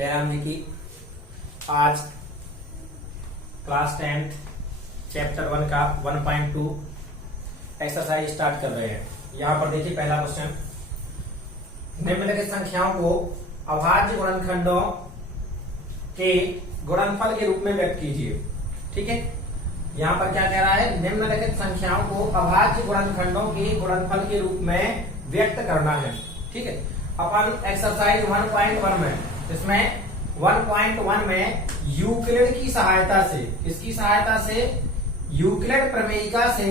पहला हमने की आज क्लास 10 चैप्टर 1 का 1.2 एक्सरसाइज स्टार्ट कर रहे हैं। यहाँ पर देखिए पहला क्वेश्चन, निम्नलिखित संख्याओं को अभाज्य गुणनखंडों के गुणनफल के रूप में व्यक्त कीजिए। ठीक है, यहाँ पर क्या कह रहा है, निम्नलिखित संख्याओं को अभाज्य गुणनखंडों के गुणनफल के रूप में व्यक्त करना है। ठीक है, अपन एक्सरसाइज 1.1 में, इसमें 1.1 में यूक्लिड की सहायता से, किसकी सहायता से, यूक्लिड प्रमेयिका से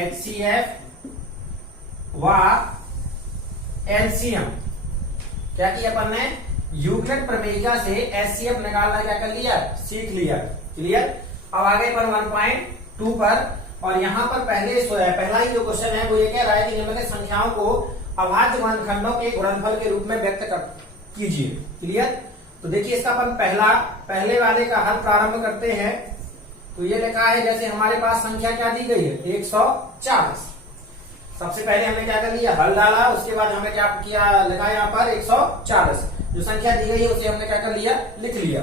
HCF व LCM क्या किया अपन ने, यूक्लिड प्रमेयिका से HCF निकालना क्या कर लिया, सीख लिया। क्लियर। अब आगे पर 1.2 पर, और यहाँ पर पहला ही जो क्वेश्चन है वो ये कह रहा है कि निम्नलिखित संख्याओं को अभाज्य गुणनखंडों के गुणनफल के रूप में व्यक्त कीजिए। क्लियर। तो देखिए इसका अपन पहले वाले का हल प्रारंभ करते हैं। तो ये लिखा है, जैसे हमारे पास संख्या क्या दी गई है, 140। सबसे पहले हमने क्या कर लिया, हल डाला, उसके बाद हमने क्या किया, लिखा है यहाँ पर 140। जो संख्या दी गई है उसे हमने क्या कर लिया, लिख लिया।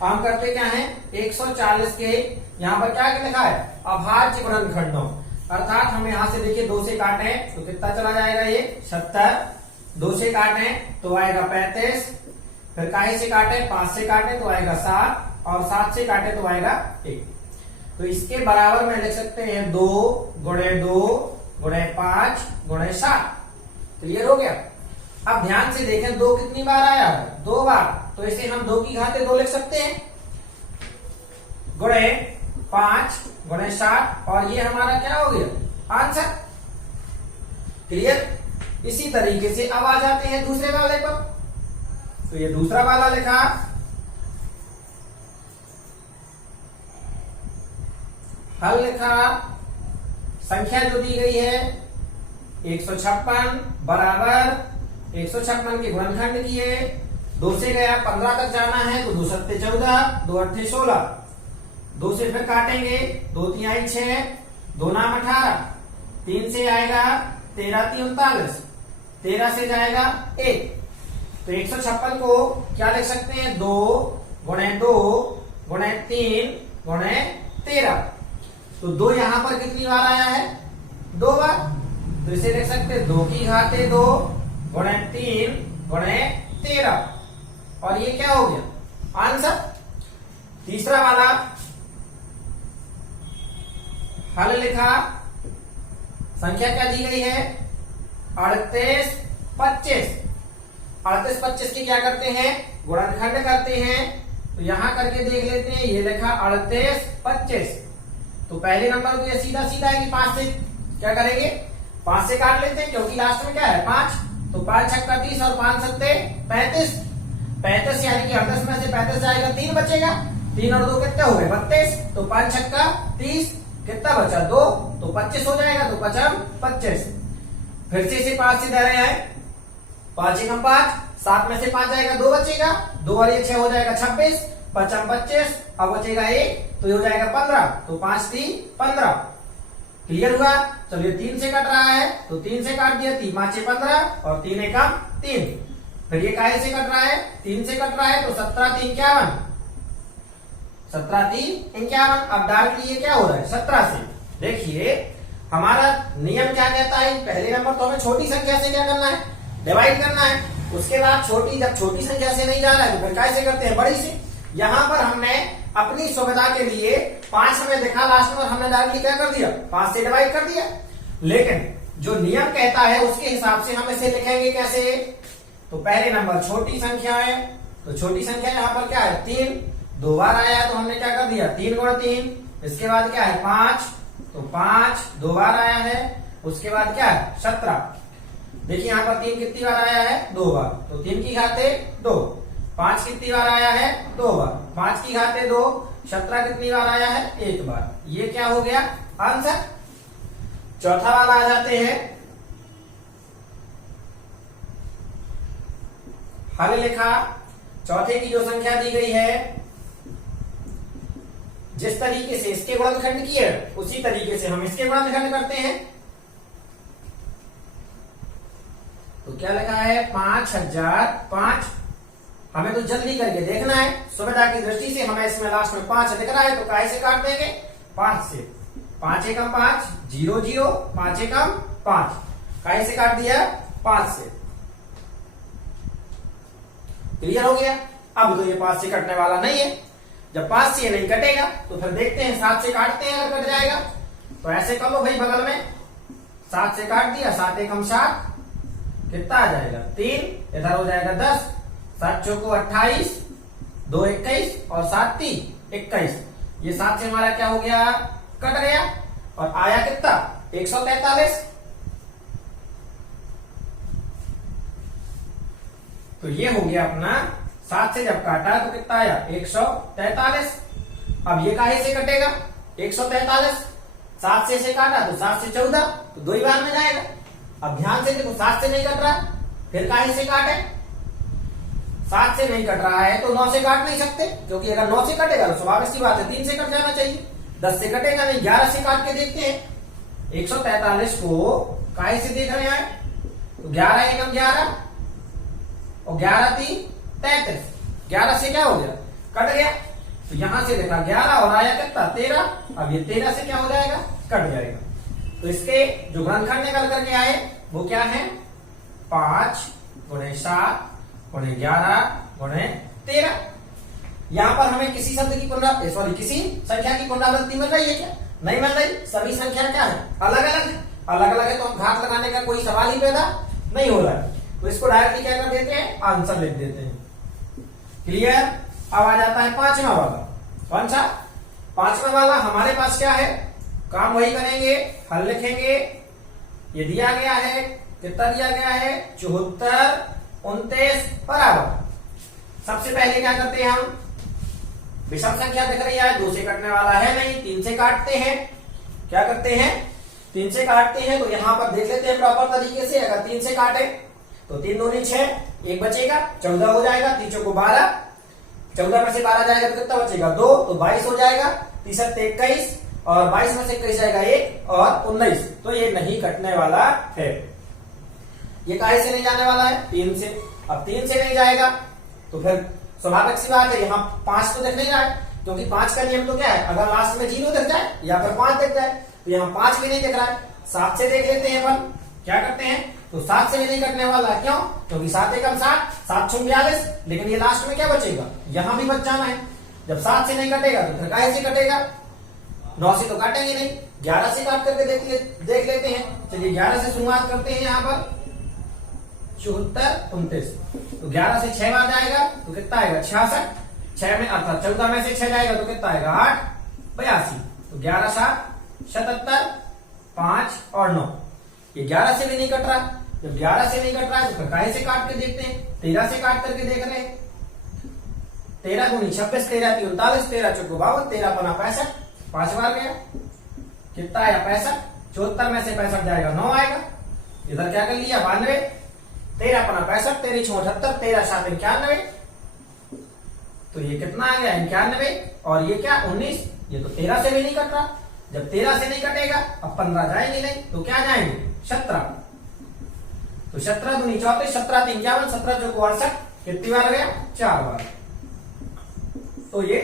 हम करते क्या है, 140 के यहाँ पर क्या लिखा है, अभाज्य गुणनखंडों, अर्थात हम यहाँ से देखिए 2 से काटे तो कितना चला जाएगा, ये 70। 2 से काटे तो आएगा 35, फिर काहे से काटे, 5 से काटे तो आएगा 7, और 7 से काटे तो आएगा 1। तो इसके बराबर में लिख सकते हैं 2 गुणे 2 गुणे 5 गुणे 7। क्लियर हो गया। अब ध्यान से देखें 2 कितनी बार आया है, 2 बार। तो इसे हम 2 की घाते 2 लिख सकते हैं, गुणे 5 गुणे 7, और ये हमारा क्या हो गया, आंसर। क्लियर। इसी तरीके से अब आ जाते हैं दूसरे वाले पर। तो ये दूसरा वाला लिखा, हल लिखा, संख्या जो दी गई है 156 बराबर 156 के गुणनखंड किए, 2 से गया 15 तक जाना है तो 2 सत्ते 14, 2 अट्ठे 16, 2 से फिर काटेंगे, 2 तिहाई 6, 2 नाम 18, 3 से आएगा 13 3 39, 13 से जाएगा 1। तो 156 को क्या लिख सकते हैं, 2 गुणे 2 गुणे 3 गुणे 13। तो 2 यहां पर कितनी बार आया है, 2 बार। तो इसे लिख सकते हैं 2 की घाते 2 गुणे 3 गुणे 13, और ये क्या हो गया, आंसर। तीसरा वाला हल लिखा, संख्या क्या दी गई है, 38 25। 38 25 की क्या करते हैं, गुणनखंड करते हैं। तो यहां करके देख लेते हैं, ये लिखा 38 25। तो पहले नंबर को ये सीधा सीधा है कि 5 से क्या करेंगे, 5 से काट लेते हैं, क्योंकि लास्ट में क्या है 5। तो 5 छक्का 30 और 5 सत्ते 35। 35 यानी कि 38 में से 35 जाएगा, 3 बचेगा, 3 और 2 कितने हो गए, 32। तो 5 छक्का 30, कितना बचा 2, तो 25 हो जाएगा। तो 5 25। फिर से इसे 5 से धरे हैं, 5 एकम 5, 7 में से 5 जाएगा, 2 बचेगा, 2 और ये 6 हो जाएगा 26, 5 25, अब बचेगा 1, तो ये हो जाएगा 15। तो 5 3 15। क्लियर हुआ। चलिए 3 से कट रहा है, तो 3 से काट दिया, 3 5 15 और 3 एकम 3। फिर ये काहे से कट रहा है, 3 से कट रहा है, तो 17 3 51, 17 3 51। अब डायरेक्टली ये क्या हो रहा है, 17 से। देखिए हमारा नियम क्या कहता है, पहले नंबर तो हमें छोटी संख्या से क्या करना है, डिवाइड करना है। उसके बाद जब छोटी संख्या से नहीं जा रहा है तो फिर कैसे करते हैं, बड़ी से। यहां पर हमने अपनी सुविधा के लिए 5 हमें दिखा लास्ट में, हमने डायरेक्टली क्या कर दिया, 5 से डिवाइड कर दिया। लेकिन जो नियम कहता है उसके हिसाब से हम इसे लिखेंगे कैसे। तो पहले नंबर छोटी संख्या है, तो छोटी संख्या यहाँ पर क्या है, 3। 2 बार आया तो हमने क्या कर दिया, 3 गुणा 3। इसके बाद क्या है 5, तो 5 2 बार आया है। उसके बाद क्या है 17। देखिए यहाँ पर 3 कितनी बार आया है, 2 बार। तो 3 की घाते 2। 5 कितनी बार आया है, 2 बार। 5 की घाते 2। 17 कितनी बार आया है, 1 बार। ये क्या हो गया, आंसर। चौथा वाला आ जाते हैं, हल लिखा, चौथे की जो संख्या दी गई है, जिस तरीके से इसके गुणनखंड किए उसी तरीके से हम इसके गुणनखंड करते हैं। क्या लिखा है 5005। हमें तो जल्दी करके देखना है, सुविधा की दृष्टि से हमें इसमें लास्ट में 5 दिख रहा है तो काहे से काट देंगे 5 से। 5 एकम 5 0 0, 5 एकम 5, काहे से काट दिया 5 से। क्लियर हो गया। अब तो ये 5 से कटने वाला नहीं है। जब 5 से ये नहीं कटेगा तो फिर देखते हैं 7 से काटते हैं, अगर कट जाएगा तो ऐसे कर लो भाई बगल में, 7 से काट दिया, 7 एकम 7, कितना आ जाएगा 3, इधर हो जाएगा 10, 7 चौको 28, 2 21 और 7 3 21। ये 7 से हमारा क्या हो गया कट गया और आया कितना 143। तो ये हो गया अपना 7 से जब काटा तो कितना आया 143। अब ये काहे से कटेगा 143, 7 से काटा तो 7 से 14 तो 2 ही बार में जाएगा। अब ध्यान से देखो 7 से नहीं कट रहा, फिर काहे से काटे 7 से नहीं कट रहा है तो 9 से काट नहीं सकते, क्योंकि अगर 9 से कटेगा तो स्वाभाविक सी बात है 3 से कट जाना चाहिए। 10 से कटेगा नहीं, 11 से काट के देखते हैं। 143 को काहे से देख रहे हैं तो 11 एकम 11 और 11 3 33, 11 से क्या हो गया कट गया। तो यहां से देखा 11 और आया कितना 13, अब ये 13 से क्या हो जाएगा कट जाएगा। तो इसके जो गुणनखंड निकल करके आए वो क्या है 5 गुणे 7 गुणे 11 गुणे 13। यहां पर हमें किसी शब्द की किसी संख्या की पुनरावृत्ति मिल रही है क्या, नहीं मिल रही। सभी संख्या क्या है अलग अलग है, अलग अलग है तो हम घात लगाने का कोई सवाल ही पैदा नहीं हो रहा है। तो इसको डायरेक्टली क्या कर देते हैं आंसर लिख देते हैं। क्लियर। अब आ जाता है 5वां वाला। कौन सा 5वां वाला, हमारे पास क्या है काम वही करेंगे, हल लिखेंगे। ये दिया गया है कितना दिया गया है 74 29 बराबर। सबसे पहले क्या करते हैं हम, विषम संख्या दिख रही है 2 से कटने वाला है नहीं, 3 से काटते हैं। क्या करते हैं 3 से काटते हैं। तो यहां पर देख लेते हैं प्रॉपर तरीके से। अगर 3 से काटे तो 3 दूनी 6, 1 बचेगा 14 हो जाएगा, 3 को 12, 14 में से 12 जाएगा तो कितना बचेगा 2, तो 22 हो जाएगा, 3 21 और 22 में से 21 जाएगा 1 और 19। तो ये नहीं कटने वाला है। ये काहे से नहीं जाने वाला है 3 से। अब 3 से नहीं जाएगा तो फिर स्वाभाविक सी बात है यहाँ 5 तो दिख नहीं रहा है, क्योंकि 5 का नियम तो क्या है अगर लास्ट में 0 दिख जाए या फिर 5 दिख जाए, तो यहाँ 5 भी नहीं दिख रहा है। 7 से देख लेते हैं अपन, क्या करते हैं तो 7 से भी नहीं कटने वाला है। क्यों, क्योंकि 7 एकम 7, 7 छुम 42, लेकिन ये लास्ट में क्या बचेगा यहां भी बच जाना है। जब 7 से नहीं कटेगा तो फिर काहे से कटेगा 9 से तो काटेंगे नहीं, 11 से काट करके देख लेते हैं। चलिए 11 से शुरुआत करते हैं। यहाँ पर 74 29, तो 11 से 6 बार जाएगा तो कितना आएगा 66, 6 में अर्थात 14 में से 6 जाएगा तो कितना आएगा 8 82, तो 11 7 77 5 और 9। ये 11 से भी नहीं कट रहा। जब 11 से नहीं कट रहा है तो फिर काहे से काट के देखते हैं, 13 से काट करके देख रहे हैं। 13 दूनी 26, 13 3 39, 13 चौको 52, 13 पना 65, 5 बार गया, कितना आया 65। 74 में से 65 जाएगा 9 आएगा, इधर क्या कर लिया 92, 13 पना 65, 13 6 78, 13 7 91, तो ये कितना आ गया 91। और ये क्या 19, ये तो 13 से भी नहीं कट रहा। जब 13 से नहीं कटेगा अब 15 जाएंगे नहीं तो क्या जाएंगे 17, तो 17 दूनी 34, 17 3 51, 17 चौको 68, कितनी बार गया 4 बार। तो ये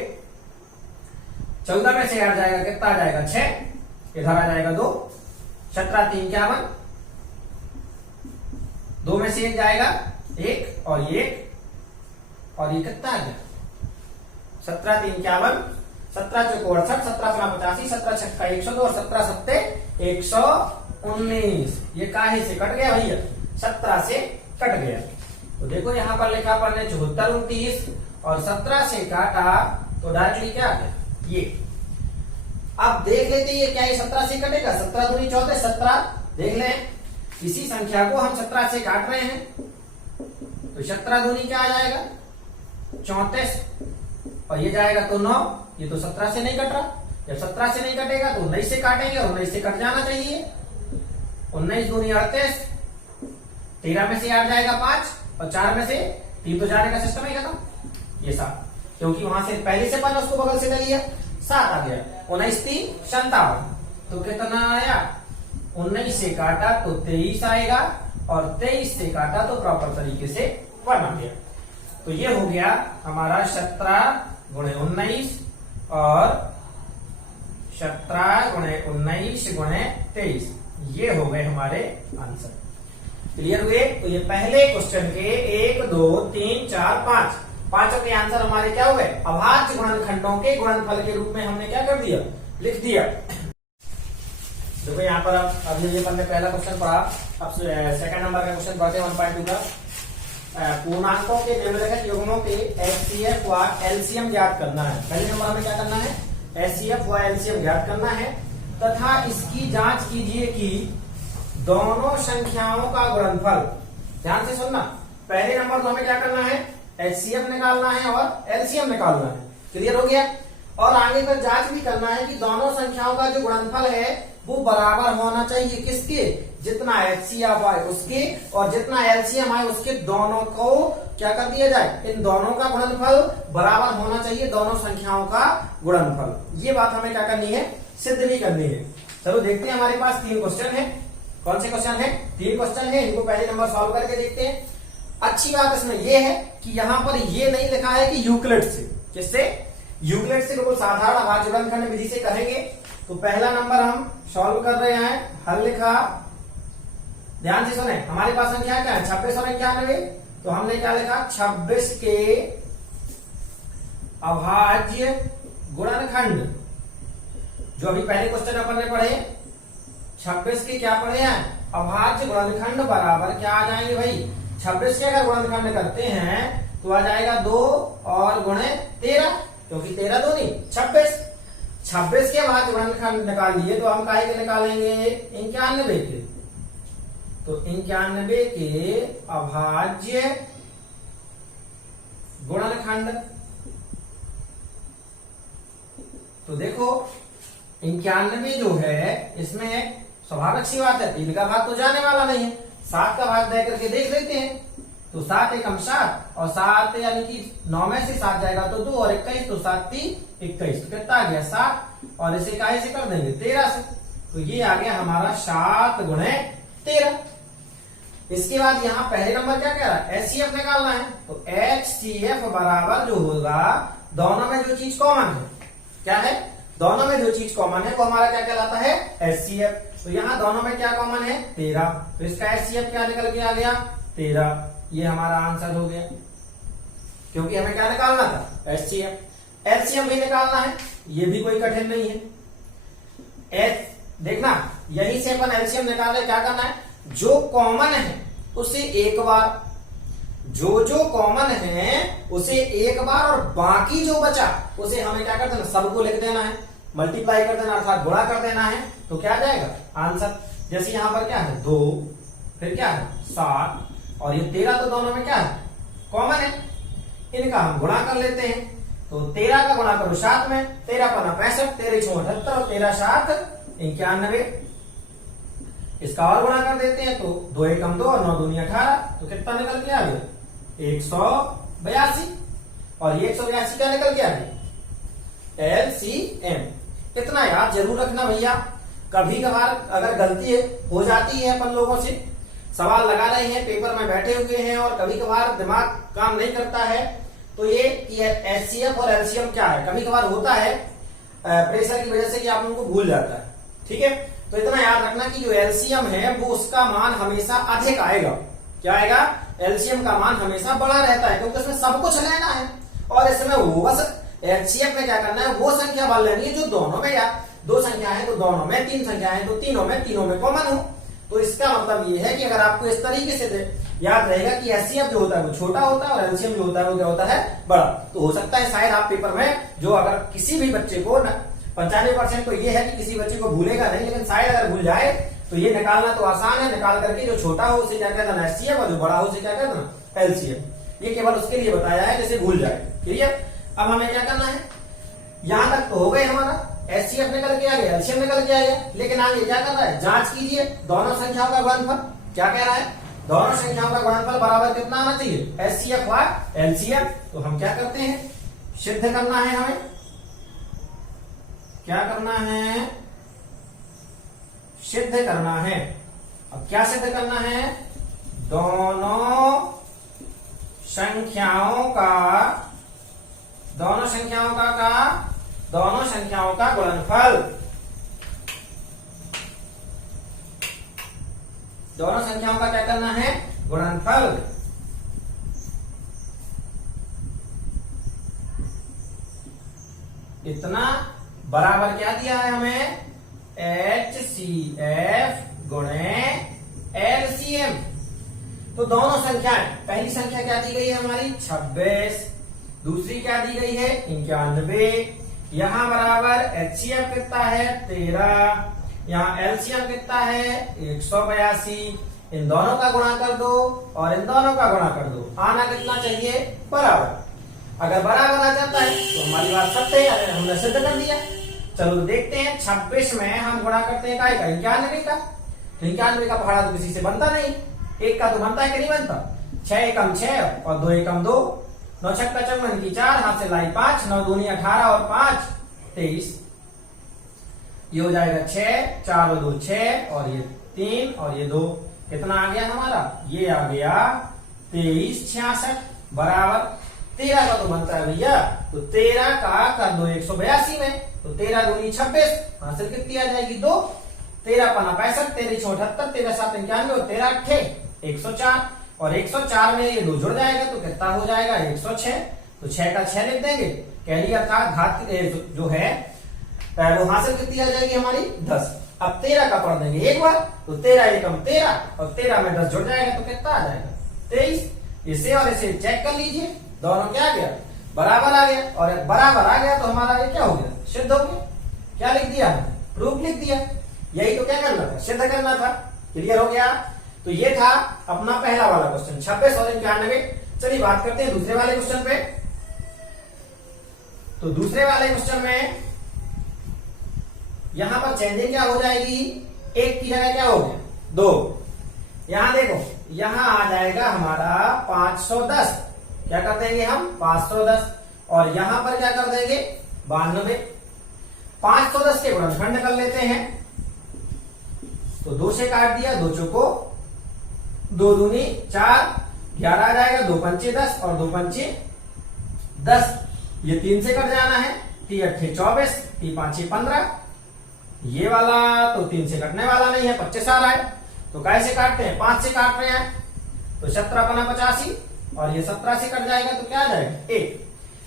14 में से आ जाएगा कितना आ जाएगा 6, इधर आ जाएगा 2, 17 3 51, 2 में से 1 जाएगा 1 और ये 1 और ये कितना आ गया 17 3 51, 17 चौको 68, 17 85, 17 छक्का 102 और 17 सत्ते 119। ये काहे से कट गया भैया 17 से कट गया। तो देखो यहां पर लिखा अपन ने 74 29 और 17 से काटा तो डायरेक्टली क्या आ गया ये। अब देख लेते ये क्या ये 17 से कटेगा, 17 दूनी 34, 17 देख लें इसी संख्या को हम 17 से काट रहे हैं तो 17 दूनी क्या आ जाएगा 34 और ये जाएगा तो 9, ये तो 17 से नहीं कट रहा। जब 17 से नहीं कटेगा तो 19 से काटेंगे और 19 से कट जाना चाहिए। 19 दूनी 38, 13 में से 8 जाएगा 5 और 4 में से 3 तो जाने का सिस्टम ही खत्म, ये 7, क्योंकि वहां से पहले से 5 उसको बगल से ले लिया 7 आ गया। 19 3 57, तो कितना आया 19 से काटा तो 23 आएगा और 23 से काटा तो प्रॉपर तरीके से 1 आ गया। तो ये हो गया हमारा 17 गुणे 19 और 17 गुणे 19 गुणे 23, ये हो गए हमारे आंसर। क्लियर हुए? तो ये पहले क्वेश्चन के 1 2 3 4 5 पांचों के आंसर हमारे क्या हुए? अभाज्य गुणनखंडों के गुणनफल के रूप में हमने क्या कर दिया? लिख दिया। देखो यहाँ पर अब ये हमने पहला क्वेश्चन पढ़ा, अब सेकंड नंबर का क्वेश्चन पढ़ते हैं 1.2 का। पूर्णांकों के निम्नलिखित युग्मों के एचसीएफ व एलसीएम ज्ञात करना है। पहले नंबर हमें क्या करना है? एचसीएफ व एलसीएम ज्ञात करना है तथा इसकी जांच कीजिए कि दोनों संख्याओं का गुणनफल। ध्यान से सुनना, पहले नंबर तो हमें क्या करना है? एचसीएफ निकालना है और एलसीएम निकालना है। क्लियर हो गया? और आगे फिर जांच भी करना है कि दोनों संख्याओं का जो गुणनफल है वो बराबर होना चाहिए। किसके? जितना एचसीएफ आए उसके और जितना एलसीएम आए उसके, दोनों को क्या कर दिया जाए? इन दोनों का गुणनफल बराबर होना चाहिए, दोनों संख्याओं का गुणनफल। ये बात हमें क्या करनी है? सिद्ध भी करनी है। चलो देखते हैं, हमारे पास 3 क्वेश्चन है। कौन से क्वेश्चन है? 3 क्वेश्चन है, इनको पहले नंबर सॉल्व करके देखते हैं। अच्छी बात इसमें यह है कि यहां पर ये नहीं लिखा है कि यूक्लिड से। किससे? यूक्लिड से बिल्कुल साधारण अभाज्य गुणनखंड विधि से करेंगे। तो पहला नंबर हम सॉल्व कर रहे हैं, हल लिखा। ध्यान से सुने, हमारे पास संख्या क्या है? 26 और 91। तो हमने क्या लिखा? 26 के अभाज्य गुणनखंड, जो अभी पहले क्वेश्चन अपन ने पढ़े, 26 के क्या पढ़े हैं? अभाज्य गुणनखंड बराबर क्या आ जाएंगे भाई? 26 के अगर गुणनखंड करते हैं तो आ जाएगा 2 और गुणे 13, क्योंकि 13 2 नहीं 26। 26 के अभाज्य गुणनखंड निकाल लिए तो हम काहे के निकालेंगे? 91 के। तो 91 के अभाज्य गुणनखंड, तो देखो 91 जो है इसमें स्वाभाविक सी बात है 3 का भाग तो जाने वाला नहीं है, 7 का भाग दे करके देख लेते हैं। तो 7 एकम 7 और 7 यानी कि 9 में से 7 जाएगा तो 2 और 21, तो 7 3 21, तो कितना आ गया? 7। और इसे काहे से कर देंगे? 13 से। तो ये आ गया हमारा 7 गुणे 13। इसके बाद यहाँ पहले नंबर क्या कह रहा है? एचसीएफ निकालना है। तो एचसीएफ बराबर जो होगा, दोनों में जो चीज कॉमन है, क्या है? दोनों में जो चीज कॉमन है वो हमारा क्या कहलाता है? एचसीएफ। तो यहाँ दोनों में क्या कॉमन है? 13। तो इसका एचसीएफ क्या निकल के आ गया? 13। ये हमारा आंसर हो गया, क्योंकि हमें क्या निकालना था? एचसीएफ। एलसीएम भी निकालना है, ये भी कोई कठिन नहीं है। देखना, यही से अपन एलसीएम निकाले, क्या करना है? जो कॉमन है उसे एक बार, जो कॉमन है उसे एक बार, और बाकी जो बचा उसे हमें क्या कर देना? सबको लिख देना है, मल्टीप्लाई कर देना, अर्थात गुणा कर देना है। तो क्या जाएगा आंसर? जैसे यहां पर क्या है? 2, फिर क्या है? 7 और ये 13, तो दोनों में क्या है? कॉमन है। इनका हम गुणा कर लेते हैं। तो 13 का गुणा करो 7 में, 13 पना 65, 13 6 78 और 13 7 91। इसका और गुणा कर देते हैं तो 2 एकम 2 और 9 दूनी 18, तो कितना निकल के आ गया? 182। और ये 182 क्या निकल के आ गया? एलसीएम। इतना याद जरूर रखना भैया, कभी कभार अगर गलती हो जाती है अपन लोगों से, सवाल लगा रहे हैं, पेपर में बैठे हुए हैं और कभी कभार दिमाग काम नहीं करता है, तो ये एचसीएफ और एलसीएम क्या है, कभी कभार होता है प्रेशर की वजह से कि आप उनको भूल जाता है। ठीक है, तो इतना याद रखना कि जो एलसीएम है वो उसका मान हमेशा अधिक आएगा। क्या आएगा? एलसीएम का मान हमेशा बड़ा रहता है, क्योंकि उसमें सब कुछ लेना है। और इसमें वो बस एचसीएफ में क्या करना है? वो संख्या बाल लेनी है जो दोनों में, या 2 संख्या है तो दोनों में, 3 संख्या है तो तीनों में कॉमन हो। तो इसका मतलब ये है कि अगर आपको इस तरीके से याद रहेगा कि एचसीएफ जो होता है वो छोटा होता है और एलसीएम जो होता है वो क्या होता है? बड़ा। तो हो सकता है शायद आप पेपर में, जो अगर किसी भी बच्चे को 95% तो ये है कि किसी बच्चे को भूलेगा नहीं, लेकिन शायद अगर भूल जाए तो ये निकालना तो आसान है। निकाल करके जो छोटा हो उसे क्या कहते हैं? एचसीएफ, और जो बड़ा हो उसे क्या कहते हैं? एलसीएम। ये केवल उसके लिए बताया है जैसे भूल जाए। क्लियर? अब हमें क्या करना है? यहां तक तो हो गए, हमारा एचसीएफ निकल के आ गया, एलसीएम निकल के आ गया, लेकिन आगे क्या कर रहा है? जांच कीजिए दोनों संख्याओं का गुणनफल। क्या कह रहा है? दोनों संख्याओं का गुणनफल बराबर कितना आना चाहिए? एचसीएफ व एलसीएम। तो हम क्या करते हैं? सिद्ध करना है हमें। क्या करना है? सिद्ध करना है। अब क्या सिद्ध करना है? दोनों संख्याओं का गुणनफल। दोनों संख्याओं का क्या करना है? गुणनफल। इतना बराबर क्या दिया है हमें? HCF गुणे LCM। तो दोनों संख्याएं, पहली संख्या क्या दी गई है हमारी? 26। दूसरी क्या दी गई है? 91। यहां बराबर HCF कितना है? 13। यहाँ LCM कितना है? 182। इन दोनों का गुणा कर दो और इन दोनों का गुणा कर दो। आना कितना चाहिए? बराबर। अगर बराबर आ जाता है तो हमारी बात सत्य है, हमने सिद्ध कर दिया। चलो देखते हैं। 26 में हम गुणा करते हैं काय का? 91 का। तो 91 का पहाड़ा तो किसी से बनता नहीं, एक का तो बनता है कि नहीं बनता? 6 एकम 6 और 2 एकम 2, 9 छक्का 54 की 4, हाथ से लाई 5, 9 दूनी 18 और 5 23। ये हो जाएगा 6, 4 और 2 6 और ये 3 और ये 2। कितना आ गया हमारा? ये आ गया 2366 बराबर 13 का तो बनता है भैया। तो 13 का कर दो 182 में, तो 13 दूनी 26, हासिल कितनी आ जाएगी? 2। 13 पना 65, 13 6 78, 13 7 91 और 13 8 104। और 104 में ये 2 जुड़ जाएगा तो कितना हो जाएगा? 106। तो 6 का 6 लिख देंगे। कैरी अर्थात घात जो है वो हासिल कितनी आ जाएगी हमारी? 10। अब 13 का पढ़ देंगे एक बार, तो 13 एकम 13 और 13 में 10 जुड़ जाएगा तो कितना आ जाएगा? 23। इसे और इसे चेक कर लीजिए, दोनों क्या आ गया? बराबर आ गया। और बराबर आ गया तो हमारा ये क्या हो गया? सिद्ध हो गया। क्या लिख दिया? प्रूफ लिख दिया। यही तो क्या करना था? सिद्ध करना था। क्लियर हो गया? तो ये था अपना पहला वाला क्वेश्चन, 26 और 91। चलिए बात करते हैं दूसरे वाले क्वेश्चन पे। तो दूसरे वाले क्वेश्चन में यहां पर चेंजिंग क्या हो जाएगी? एक की जगह क्या हो गया? 2। यहां देखो, यहां आ जाएगा हमारा 510। क्या कर देंगे हम? 510। और यहां पर क्या कर देंगे? 92। 510 के गुणनखंड कर लेते हैं। तो 2 से काट दिया, 2 चौको 2 दूनी 4, 11 आ जाएगा। 2 पंचे 10 और 2 पंचे 10। ये 3 से कट जाना है। 3 8 24, 3 5 15। ये वाला तो 3 से कटने वाला नहीं है, 25 आ रहा है। तो कैसे काटते हैं? 5 से काट रहे हैं तो 17 पना 85 और ये 17 से कट जाएगा तो क्या आ जाएगा? 1।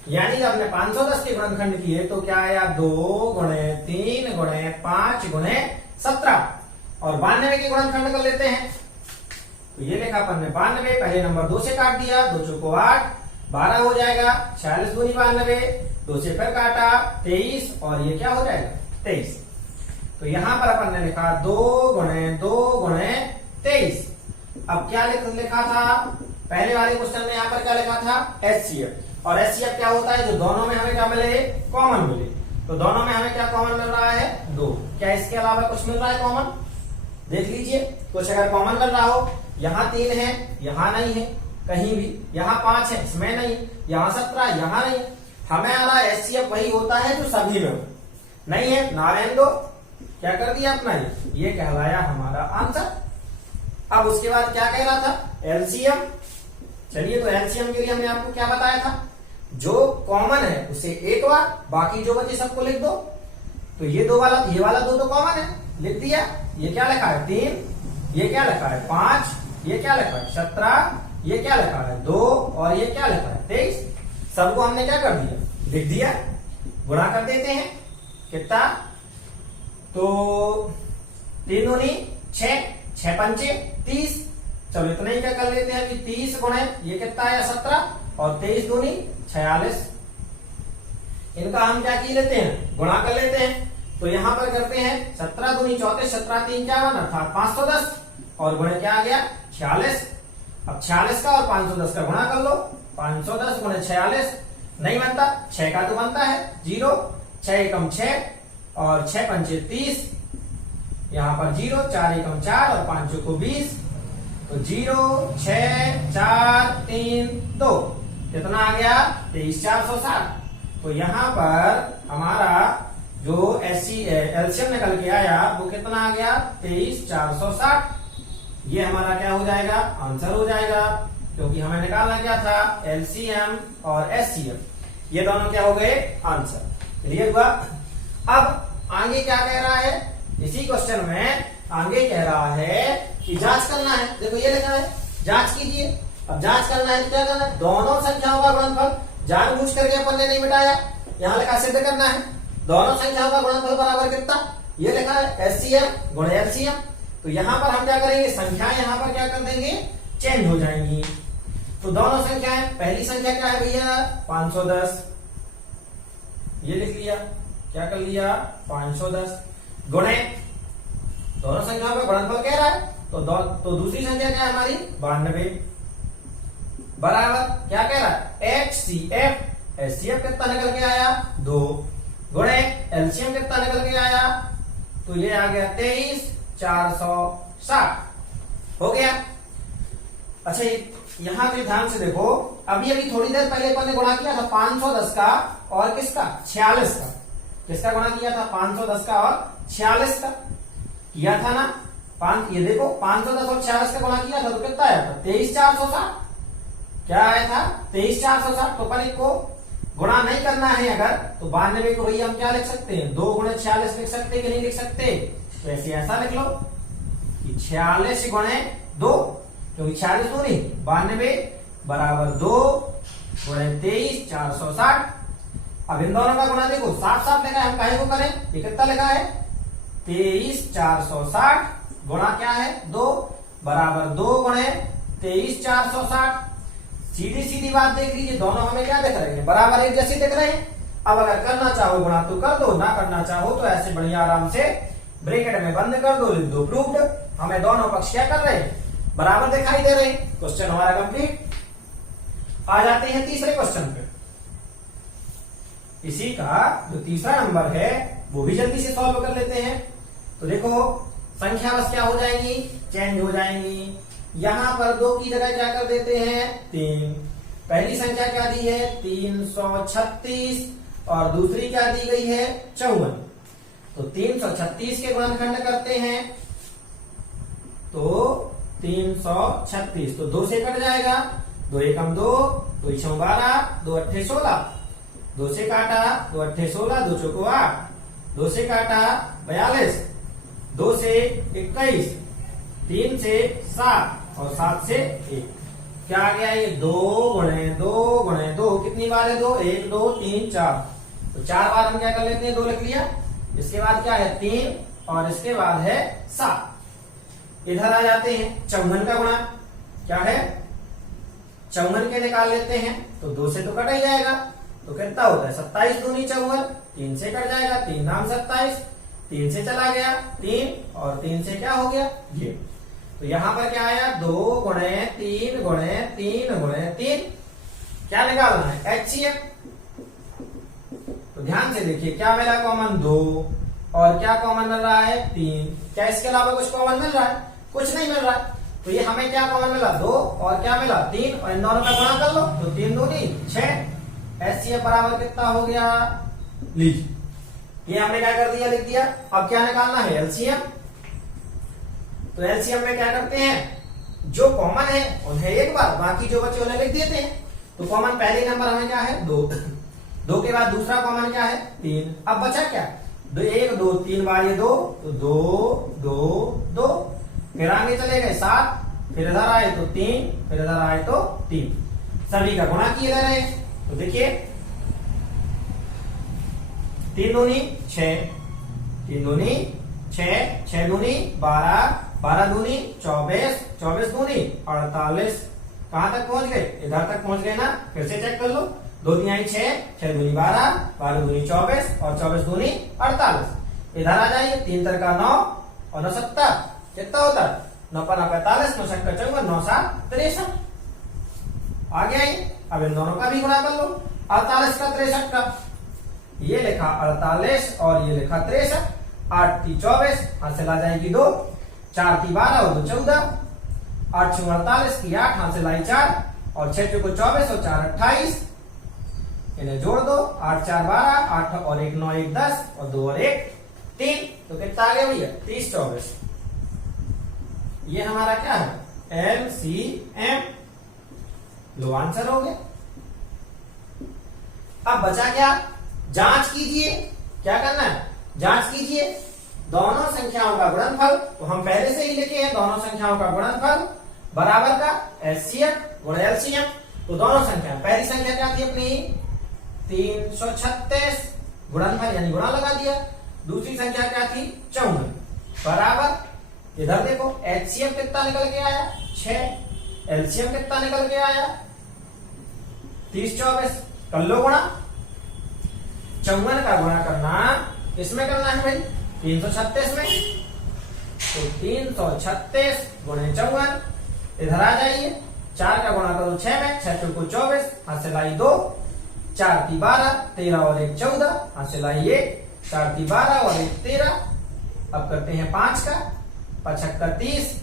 यानी जब हमने 510 के गुणनखंड किए तो क्या आया? 2 गुणे 3 गुणे 5 गुणे 17। और 92 के गुणनखंड कर लेते हैं। तो ये लिखा अपन ने 92, पहले नंबर 2 से काट दिया, 2 चौको 8, 12 हो जाएगा। 46 दूनी 92, 2 से फिर काटा 23 और ये क्या हो जाएगा? 23। तो यहां पर अपन ने लिखा 2 गुणे 2 गुणे 23। अब क्या लिखा था? पहले वाले क्वेश्चन में यहां पर क्या लिखा था? HCF। और HCF क्या होता है? जो दोनों में हमें क्या मिले? कॉमन मिले। तो दोनों में हमें क्या कॉमन मिल रहा है? 2। क्या इसके अलावा कुछ मिल रहा है कॉमन? देख लीजिए, कुछ अगर कॉमन मिल रहा हो। यहाँ 3 है, यहाँ नहीं है कहीं भी। यहाँ 5 है, इसमें नहीं। यहाँ 17, यहाँ नहीं। हमें आ रहा HCF वही होता है जो सभी में हो। नहीं है नारायण दो, क्या कर दिया अपना? ये कहलाया हमारा आंसर। अब उसके बाद क्या कह रहा था? LCM। चलिए, तो LCM के लिए हमने आपको क्या बताया था? जो कॉमन है उसे एक बार, बाकी जो बचे सबको लिख दो। तो ये वाला 2 तो कॉमन है, लिख दिया। ये क्या लिखा है? 3। ये क्या लिखा है? 5। ये क्या लिखा है? 17। ये क्या लिखा है? 2 और ये क्या लिखा है? 23। सबको हमने क्या कर दिया? लिख दिया। गुणा कर देते हैं। कितना? तो 3 दूनी 6, 6 पंचे 30। चलो इतना ही क्या कर लेते हैं अभी? 30 गुणे ये कितना आया? 17 और 23 दूनी 46। इनका हम क्या की लेते हैं? गुणा कर लेते हैं। तो यहां पर करते हैं 17 दूनी 34, 17 3 क्या बना था? 510 और गुणे क्या आ गया? 46। अब 46 का और 510 का गुणा कर लो। 510 गुणे 46 नहीं बनता, 6 का तो बनता है 0। 6 एकम 6 और 6 पंचे 30। यहां पर 0, 4 एकम 4 और 5 चौको 20। तो 0 6 4 3 2 कितना आ गया? 23460। तो यहां पर हमारा जो LCM निकल के आया वो कितना आ गया? 23460। ये हमारा क्या हो जाएगा, आंसर हो जाएगा, क्योंकि हमें निकालना क्या था, एलसीएम और एचसीएफ, ये दोनों क्या हो गए, आंसर। क्लियर हुआ। अब आगे क्या कह रहा है, इसी क्वेश्चन में आगे कह रहा है कि जांच करना है। देखो ये लिखा है, जांच कीजिए। अब जांच करना है तो क्या करना है, दोनों संख्याओं का गुणनफल जानबूझ करके अपन ने नहीं मिटाया, यहाँ लिखा सिद्ध करना है दोनों संख्याओं का गुणनफल बराबर कितना, ये लिखा है एचसीएफ गुणे एलसीएम। तो यहाँ पर हम क्या करेंगे, संख्याएं यहाँ पर क्या कर देंगे, चेंज हो जाएंगी। तो दोनों संख्याएं, पहली संख्या क्या है भैया 510, ये लिख लिया, क्या कर लिया 510, गुणे दोनों संख्याओं का गुणनफल कह रहा है, तो दूसरी संख्या क्या है हमारी 92, बराबर क्या कह रहा है एचसीएफ, एचसीएफ कितना निकल के आया 2, गुणे एलसीएम कितना निकल के आया, तो ये आ गया 23,460 हो गया। अच्छा यहां पे ध्यान से देखो, अभी थोड़ी देर पहले अपन ने गुणा किया था 510 का और किसका 46 का, किसका गुणा किया था 510 का और 46 का किया था ना, ये देखो 510 और 46 का गुणा किया था तो कितना आया था 23,460, क्या आया था 23,460। तो अपन को गुणा नहीं करना है अगर, तो 92 को भैया हम क्या लिख सकते हैं, 2 गुणे 46 लिख सकते कि नहीं लिख सकते, तो ऐसे ऐसा लिख लो कि 46 गुणे 2, क्योंकि 46 दूनी 92 बराबर 2 गुणे 23,460। अब इन दोनों का गुणा देखो साफ साफ लिखा है, हम काहे को करें, ये कितना लिखा है 23,460 गुणा क्या है 2 बराबर 2 गुणे 23,460। सीधी सीधी बात देख लीजिए, दोनों हमें क्या दिख रहे हैं, बराबर एक जैसे दिख रहे हैं। अब अगर करना चाहो गुणा तो कर दो, ना करना चाहो तो ऐसे बढ़िया आराम से ब्रैकेट में बंद कर दो, लिख दो प्रूव्ड। हमें दोनों पक्ष क्या कर रहे हैं, बराबर दिखाई दे रहे हैं। क्वेश्चन हमारा कंप्लीट। आ जाते हैं तीसरे क्वेश्चन पे। इसी का जो तीसरा नंबर है वो भी जल्दी से सॉल्व कर लेते हैं। तो देखो संख्या बस क्या हो जाएंगी, चेंज हो जाएंगी। यहां पर 2 की जगह क्या कर देते हैं 3। पहली संख्या क्या दी है 336 और दूसरी क्या दी गई है 54। तो 336 के गुणनखंड करते हैं तो 336, तो 2 से कट जाएगा, 2 एकम 2, 2 छम 12, 2 अट्ठे 16, 2 से काटा 2 अट्ठे 16, 2 चौको 8, 2 से काटा 42, 2 से 21, 3 से 7 और 7 से 1, क्या आ गया ये 2 गुणे 2 गुणे 2, कितनी बार है 2, 1 2 3 4, तो 4 बार हम क्या कर लेते हैं 2 लिख लिया। इसके बाद क्या है 3 और इसके बाद है 7। इधर आ जाते हैं 54 का गुणा क्या है 54 के निकाल लेते हैं, तो 2 से तो कट ही जाएगा, तो कितना होता है 27 दूनी 54, 3 से कट जाएगा, 3 नाम 27, 3 से चला गया 3 और 3 से क्या हो गया ये। तो यहां पर क्या आया 2 गुणे 3 गुणे 3 गुणे 3, क्या निकालना है एचसीएफ। तो ध्यान से देखिए क्या मिला कॉमन 2 और क्या कॉमन मिल रहा है 3, क्या इसके अलावा कुछ कॉमन मिल रहा है, कुछ नहीं मिल रहा है। तो ये हमें क्या कॉमन मिला 2 और क्या मिला 3, और इन दोनों का गुणा कर लो तो 3 दूनी 6। एचसीएफ बराबर कितना हो गया, लीजिए ये हमने क्या कर दिया लिख दिया। अब क्या निकालना है एलसीएम। तो एलसीएम में क्या करते हैं जो कॉमन है उन्हें एक बार, बाकी जो बच्चे उन्हें लिख देते हैं। तो कॉमन पहले नंबर हमें क्या है 2, 2 के बाद दूसरा कॉमन क्या है 3। अब बचा क्या 1 2 3 बार ये 2, तो 2 2 2, फिर आगे चले गए 7, फिर इधर आए तो 3, फिर इधर आए तो 3, सभी का गुणा किए जा रहे हैं। तो देखिए 3 दूनी 6, 3 दूनी 6, 6 दूनी 12, 12 दूनी 24, 24 दूनी 48। कहां तक पहुंच गए, इधर तक पहुंच गए ना। फिर से चेक कर लो, 2 तिहाई 6, 6 दूनी 12, 12 दूनी 24 और 24 दूनी 48। इधर आ जाइए 3 तर का 9 और 9 7 कितना होता है 9 5 45, 9 6 54, 9 7 63 आ गया ये। अब इन दोनों का भी गुणा कर लो, 48 का 63 का, ये लिखा 48 और ये लिखा 63, 8 की 24 हासिल आ जाएगी 2, 4 की 12 और 2 14, 8 6 48 की 8 हासिल आई 4 और 6 चौको 24 और 4 28, इन्हें जोड़ दो 8 4 12, 8 और 1 9 1 10 और 2 और 1 3, तो कितना आ गया भैया 30 24। ये हमारा क्या है LCM। लो आंसर हो गया। अब बचा क्या, जांच कीजिए। क्या करना है, जांच कीजिए दोनों संख्याओं का गुणनफल। तो हम पहले से ही लिखे हैं दोनों संख्याओं का गुणनफल बराबर का HCF गुणा LCM। तो दोनों संख्या, पहली संख्या क्या थी अपनी 336, गुणनफल यानी गुणा लगा दिया। दूसरी संख्या क्या थी 54 बराबर, इधर देखो HCF कितना निकल के आया 6, LCM कितना निकल के आया 30 24। कर लो गुणा, 54 का गुणा करना इसमें करना है भाई 336 में। तो 336 गुणे 54, इधर आ जाइए 4 का गुणा करो 6 में, 6 चौको 24, हाथ से लाई 2, 4 की 12, 13 और 1 14, हाथ से लाई 1, 4 की 12 और 1 13। अब करते हैं 5 का, 5 का 30,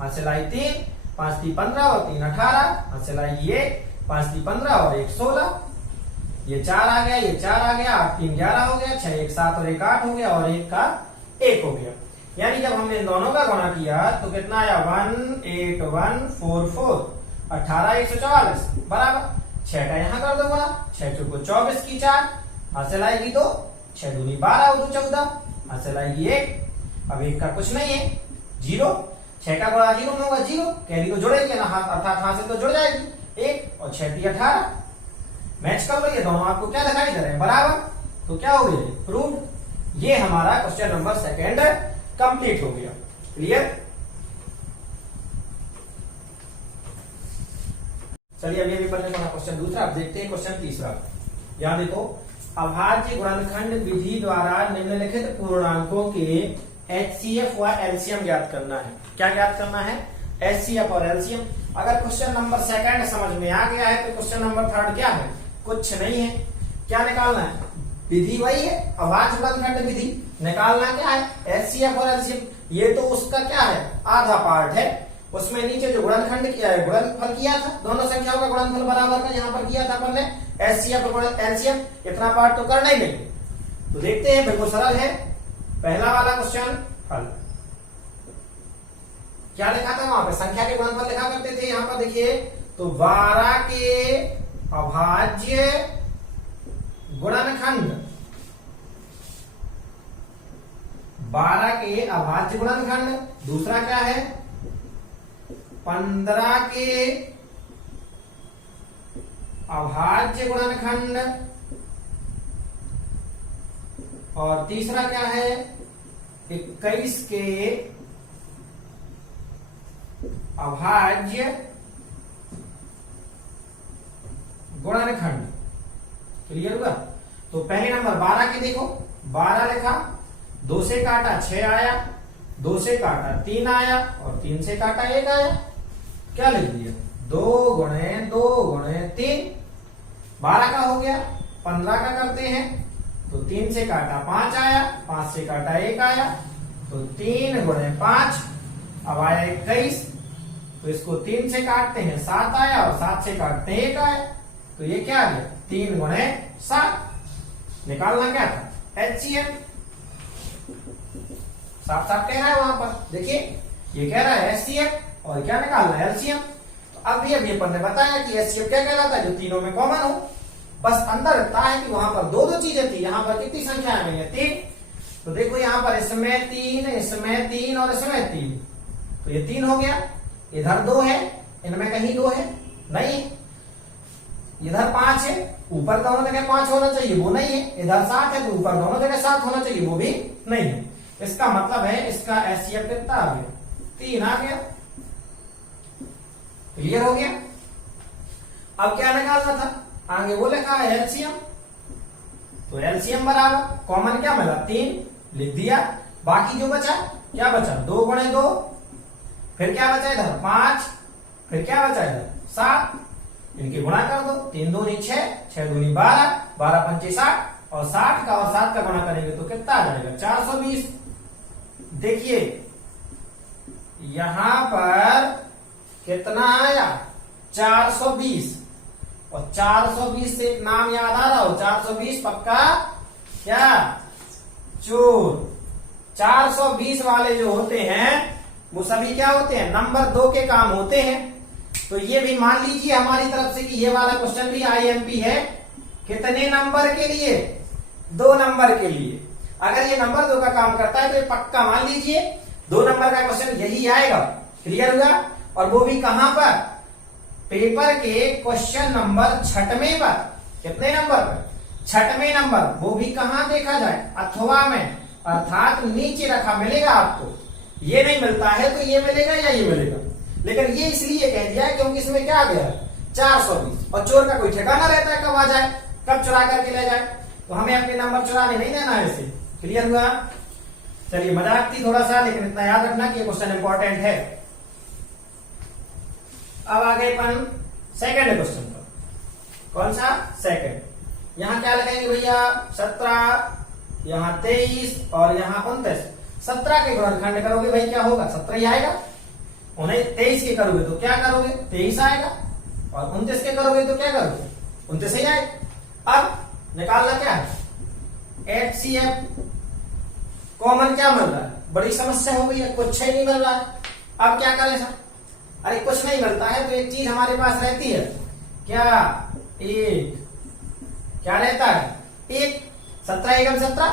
हाथ से लाई 3, 5 की 15 और 3 18, हाथ से लाई 1, 5 की 15 और 1 16। ये 4 आ गया, ये 4 आ गया, 8 3 11 हो गया, 6 1 7 और 1 8 हो गया, और 1 का 1 हो गया। यानी जब हमने इन दोनों का गुणा किया तो कितना आया 18144, 18 144 बराबर। 6 का यहाँ कर दो गुणा, 6 चौको 24 की 4, हाथ से लाएगी 2, 6 दूनी 12 और 2 14, हाथ से लाएगी 1। अब 1 का कुछ नहीं है 0, 6 का गुणा 0 में होगा 0, कैरी तो जुड़ेगी ना, हाथ अर्थात हाथ से तो जुड़ जाएगी 1 और 6 18। मैच कर लो, ये दोनों आपको क्या दिखाई दे रहे हैं बराबर। तो क्या हो गया प्रूव्ड। ये हमारा क्वेश्चन नंबर 2 कंप्लीट हो गया। क्लियर। चलिए अभी पढ़ने का क्वेश्चन दूसरा, अब देखते हैं क्वेश्चन तीसरा। यहां देखो, अभाज्य गुणनखंड विधि द्वारा निम्नलिखित पूर्णांकों के HCF व LCM ज्ञात करना है। क्या ज्ञात करना है, HCF और LCM। अगर क्वेश्चन नंबर 2 समझ में आ गया है तो क्वेश्चन नंबर 3 क्या है, कुछ नहीं है। क्या निकालना है, विधि वही है, अभाज्य गुणनखंड विधि। निकालना क्या है HCF और LCM। ये तो उसका क्या है, आधा पार्ट है। उसमें नीचे जो गुणनखंड किया है, गुणनफल किया था, दोनों संख्याओं का गुणनफल बराबर का यहाँ पर किया था अपन ने HCF और LCM। इतना पार्ट तो करना ही नहीं। तो देखते हैं, बिल्कुल सरल है। पहला वाला क्वेश्चन हल। क्या लिखा था वहां पे, संख्या के गुणनफल लिखा करते थे। यहाँ पर देखिए, तो 12 के अभाज्य गुणनखंड, 12 के अभाज्य गुणनखंड। दूसरा क्या है, 15 के अभाज्य गुणनखंड। और तीसरा क्या है, 21 के अभाज्य गुणनखंड। क्लियर हुआ। तो पहले नंबर 12 के देखो, 12 लिखा, 2 से काटा 6 आया, 2 से काटा 3 आया, और 3 से काटा 1 आया। क्या लिख दिया, 2 गुणे 2 गुणे 3, 12 का हो गया। 15 का करते हैं, तो 3 से काटा 5 आया, 5 से काटा 1 आया, तो 3 गुणे 5, अब आया 21। तो इसको 3 से काटते हैं 7 आया, और 7 से काटते हैं 1 आया। तो ये क्या आ गया 3 गुणे 7। निकालना क्या था HCF। साफ साफ कह रहा है वहां पर, देखिए ये कह रहा है HCF और क्या निकालना है LCM। तो अभी अपन ने बताया कि HCF क्या कहलाता है, जो तीनों में कॉमन हो। बस अंदर इतना है कि वहां पर दो चीजें थी। यहाँ पर कितनी संख्या में 3। तो देखो यहाँ पर इसमें 3, इसमें 3 और इसमें 3, तो ये 3 हो गया। इधर 2 है, इनमें कहीं 2 है नहीं। इधर 5 है, ऊपर दोनों जगह 5 होना चाहिए, वो नहीं है। इधर 7 है, तो ऊपर दोनों जगह 7 होना चाहिए, वो भी नहीं है। इसका मतलब है इसका HCF कितना आ गया 3 आ गया। क्लियर हो गया। अब क्या निकालना था, आगे वो लिखा है LCM। तो LCM बराबर कॉमन क्या मिला 3, लिख दिया। बाकी जो बचा, क्या बचा 2 गुणे 2, फिर क्या बचा इधर 5, फिर क्या बचा इधर 7। इनके गुणा कर दो, 3 दूनी 6, 6 दूनी 12, 12 पंचे 60, और 60 का और 7 का गुणा करेंगे तो कितना आ जाएगा 420। देखिए यहां पर कितना आया 420, और 420 से एक नाम याद आ रहा हो, 420 पक्का क्या चोर। 420 वाले जो होते हैं वो सभी क्या होते हैं, नंबर 2 के काम होते हैं। तो ये भी मान लीजिए हमारी तरफ से कि ये वाला क्वेश्चन भी आईएमपी है। कितने नंबर के लिए, 2 नंबर के लिए। अगर ये नंबर 2 का काम करता है तो ये पक्का मान लीजिए 2 नंबर का क्वेश्चन यही आएगा। क्लियर हुआ? और वो भी कहां पर, पेपर के क्वेश्चन नंबर 6वें पर। कितने नंबर पर, 6वें नंबर। वो भी कहां देखा जाए, अथवा में, अर्थात नीचे रखा मिलेगा आपको। ये नहीं मिलता है तो ये मिलेगा या ये मिलेगा, लेकिन ये इसलिए कह दिया है क्योंकि इसमें क्या आ गया 420, और चोर का कोई ठिकाना रहता है कब आ जाए, कब चुरा करके ले जाए। तो हमें अपने नंबर चुराने नहीं देना है इसे। क्लियर हुआ? चलिए, मजाक थी थोड़ा सा, लेकिन इतना याद रखना कि ये क्वेश्चन इंपॉर्टेंट है। अब आगे अपन सेकंड क्वेश्चन पर। कौन सा, सेकंड। यहां क्या लगाएंगे भैया, 17, यहां 23 और यहां 29। 17 के गुणनखंड करोगे भाई क्या होगा, 17 ही आएगा। 23 के करोगे तो क्या करोगे, 23 आएगा। और 29 के करोगे तो क्या करोगे, 29 ही आएगा। अब निकालना क्या है, HCF कॉमन क्या मिल रहा है, बड़ी समस्या हो गई है, कुछ ही नहीं मिल रहा है। अब क्या करें सर, अरे कुछ नहीं मिलता है तो एक चीज हमारे पास रहती है, क्या, एक, क्या रहता है, एक। 17 एकम 17,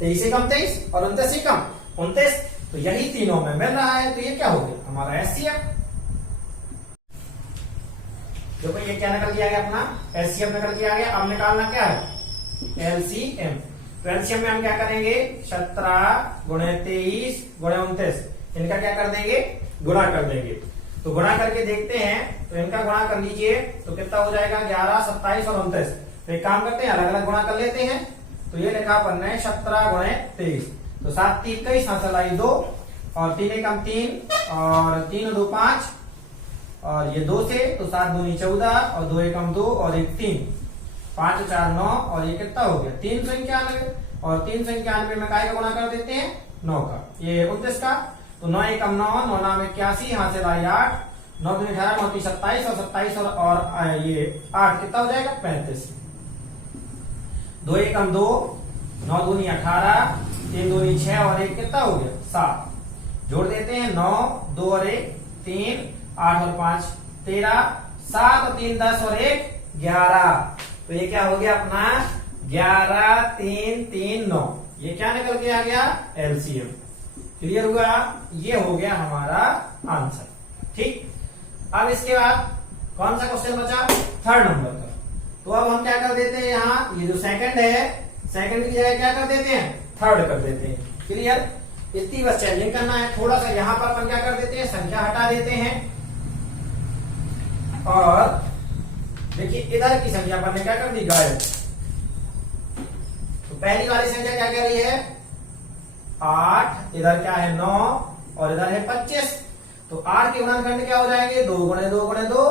23 एकम 23 और 29 एकम 29। तो यही तीनों में मिल रहा है, तो ये क्या हो गया हमारा HCF। देखो ये क्या निकल के आ गया अपना, HCF निकल के आ गया। अब निकालना क्या है, LCM। तो LCM में हम क्या करेंगे, 17 गुणे 23 गुणे 29, इनका क्या कर देंगे, गुणा कर देंगे। तो गुणा करके देखते हैं, तो इनका गुणा कर लीजिए तो कितना हो जाएगा, 11, 27 और 29। तो एक काम करते हैं, अलग अलग गुणा कर लेते हैं। तो ये लिखा अपन ने 17 गुणे 23, तो 7 3 21, हासिल आई 2 और 3 एकम 3 और 3 2 5 और ये 2 से, तो 7 दूनी 14 और 2 एकम 2 और 1 3, 5 4 9 और ये कितना हो गया 391। और 391 में काय का गुणा कर देते हैं, 9 का, ये 29 का। तो 9 एकम 9, 9 9 81, यहाँ से लाई 8, 9 दूनी 18, 9 27 और 27 और ये 8 कितना हो जाएगा 35। 2 एकम 2, 9 दूनी 18, 3 दूनी 6 और 1 कितना हो गया 7। जोड़ देते हैं, 9 2 और 1 3, 8 और 5 13, 7 और 3 10 और 1 11। तो ये क्या हो गया अपना 11 3 3 9। ये क्या निकल के आ गया, LCM। क्लियर हुआ? ये हो गया हमारा आंसर। ठीक, अब इसके बाद कौन सा क्वेश्चन बचा, 3rd नंबर का। तो अब हम क्या कर देते हैं, यहाँ ये जो सेकंड है, सेकंड की जगह क्या कर देते हैं, 3rd कर देते हैं। क्लियर? इतनी बस चेंजिंग करना है। थोड़ा सा यहाँ पर अपन क्या कर देते हैं, संख्या हटा देते हैं। और देखिए इधर की संख्या अपन ने क्या कर दी, गायब। तो पहली वाली संख्या क्या कह रही है, 8, इधर क्या है 9 और इधर है 25। तो 8 के गुणनखंड क्या हो जाएंगे, 2 गुणे 2 गुणे 2,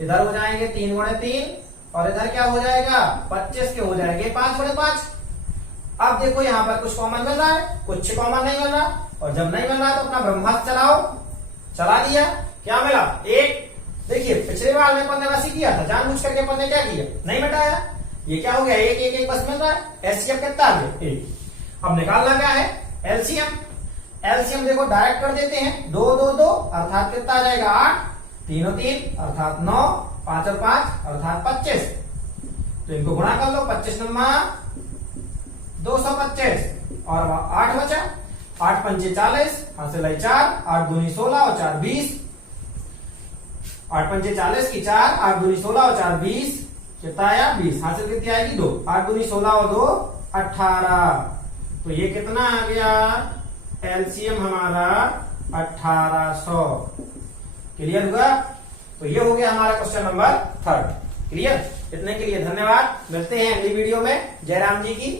इधर हो जाएंगे 3 गुणे 3 और इधर क्या हो जाएगा 25 के हो जाएंगे 5 गुणे 5। अब देखो यहाँ पर कुछ कॉमन मिल रहा है, कुछ कॉमन नहीं मिल रहा। और जब नहीं मिल रहा तो अपना ब्रह्मास्त्र चलाओ, चला दिया, क्या मिला 1। देखिए पिछले बार में अपन ने वैसे किया था, जानबूझ करके अपन ने क्या किया, नहीं मिटाया। ये क्या हो गया, 1 1 1 बस मिल रहा है। HCF कितना आ गया 1। अब निकालना क्या है, LCM। LCM देखो डायरेक्ट कर देते हैं, 2 2 2 अर्थात कितना आ जाएगा 8, 3 और 3 अर्थात 9, 5 और 5 अर्थात 25। तो इनको गुणा कर लो, 25 नंबर 225 और 8 बचा, 8 पंचे 40, हासिल आई 4, 8 दूनी 16 और 4 20। 8 पंचे 40 की 4, 8 दूनी 16 और 4 20, कितना आया 20, हासिल कितनी आएगी 2, 8 दूनी 16 और 2 18। तो ये कितना आ गया, LCM हमारा 1800। क्लियर हुआ? तो ये हो गया हमारा क्वेश्चन नंबर 3rd। क्लियर? इतने के लिए धन्यवाद, मिलते हैं अगली वीडियो में। जयराम जी की